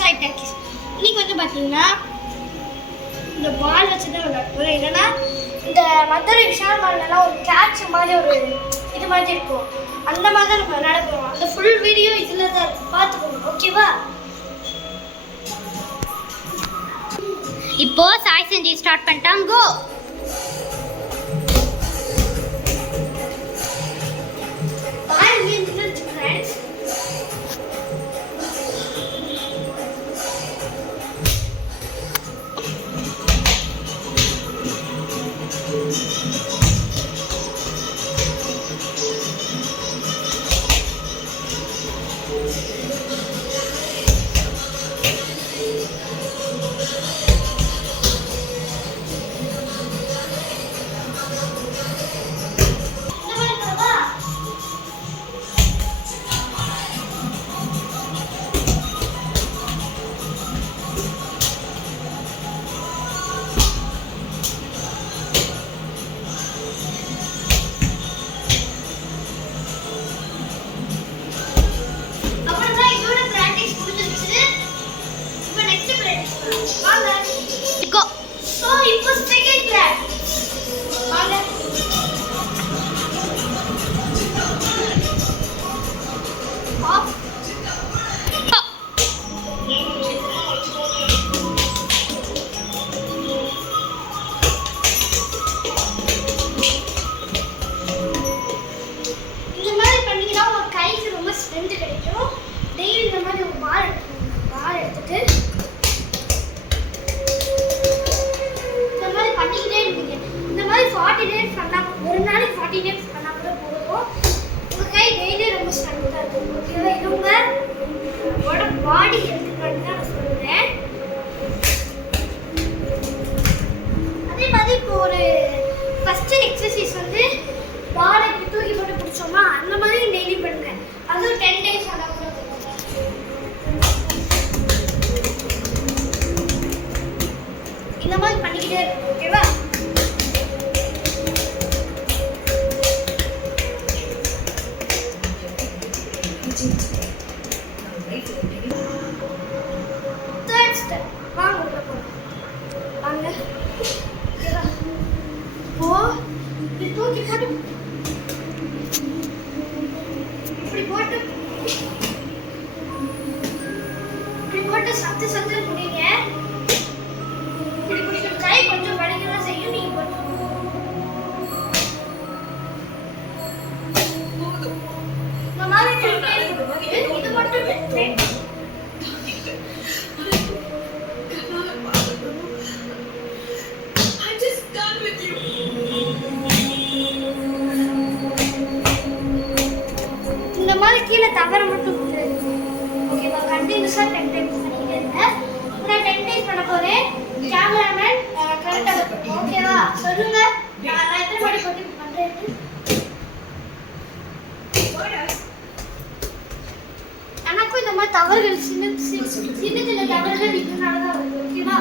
Side talkies. இன்னைக்கு வந்து பார்த்தீங்கன்னா இந்த பால் வச்சு தான் விளையாடுவோம். இல்லைன்னா இந்த மதுரை விஷால் மால்லாம் ஒரு கேட்ச் மாதிரி ஒரு இது மாதிரி இருக்கும். அந்த மாதிரி தான் நம்ம விளையாட போகிறோம். அந்த ஃபுல் வீடியோ இதில் தான் இருக்கும், பார்த்துக்கோங்க. ஓகேவா? இப்போ சாய் செஞ்சு ஸ்டார்ட் பண்ணிட்டாங்க. கோ. ஒரு நாளைக்கு 40 டேஸ் பண்ணா கூட போதும். உங்க கை டெய்லி ரொம்ப ஸ்ட்ரென்த்தா இருக்கும். ஓகேவா? இது உங்களோட பாடி ஹெல்த்துக்கு தான் நான் சொல்றேன். அதே மாதிரி இப்போ ஒரு ஃபர்ஸ்ட் எக்ஸசைஸ் வந்து பாலை இப்படி தூக்கி போட்டு பிடிச்சோமா, அந்த மாதிரி டெய்லி பண்ணுங்க. அது 10 டேஸ் ஆனா கூட இந்த மாதிரி பண்ணிக்கிட்டே இருக்கும். ஓகேவா? Third step. வாங்க உள்ள போலாம். வாங்க. இப்போ இப்படி தூக்கி போட்டு இப்படி போட்டு சத்து முடிங்க. இப்படி பிடிக்கும். கை கொஞ்சம் வலிக்க தான் செய்யும். நீங்க போட்டு இந்த மாதிரி இது மட்டும் இந்த மாதிரி கீழே தவற மட்டும் ஓகேவா? கண்டினியூஸாக 10 டைம்ஸ் பண்ணிக்கிட்டே இருந்தேன். நான் 10 டைம்ஸ் பண்ண போகிறேன். கேமராமேன் கரெக்டாக ஓகேவா? சொல்லுங்க. நான் எத்தனை மணி போட்டு பண்ணுறேன். எனக்கும் இந்த மாதிரி தவறுகள் சின்ன தவறுகள் இதனால தான் வருது. ஓகேவா?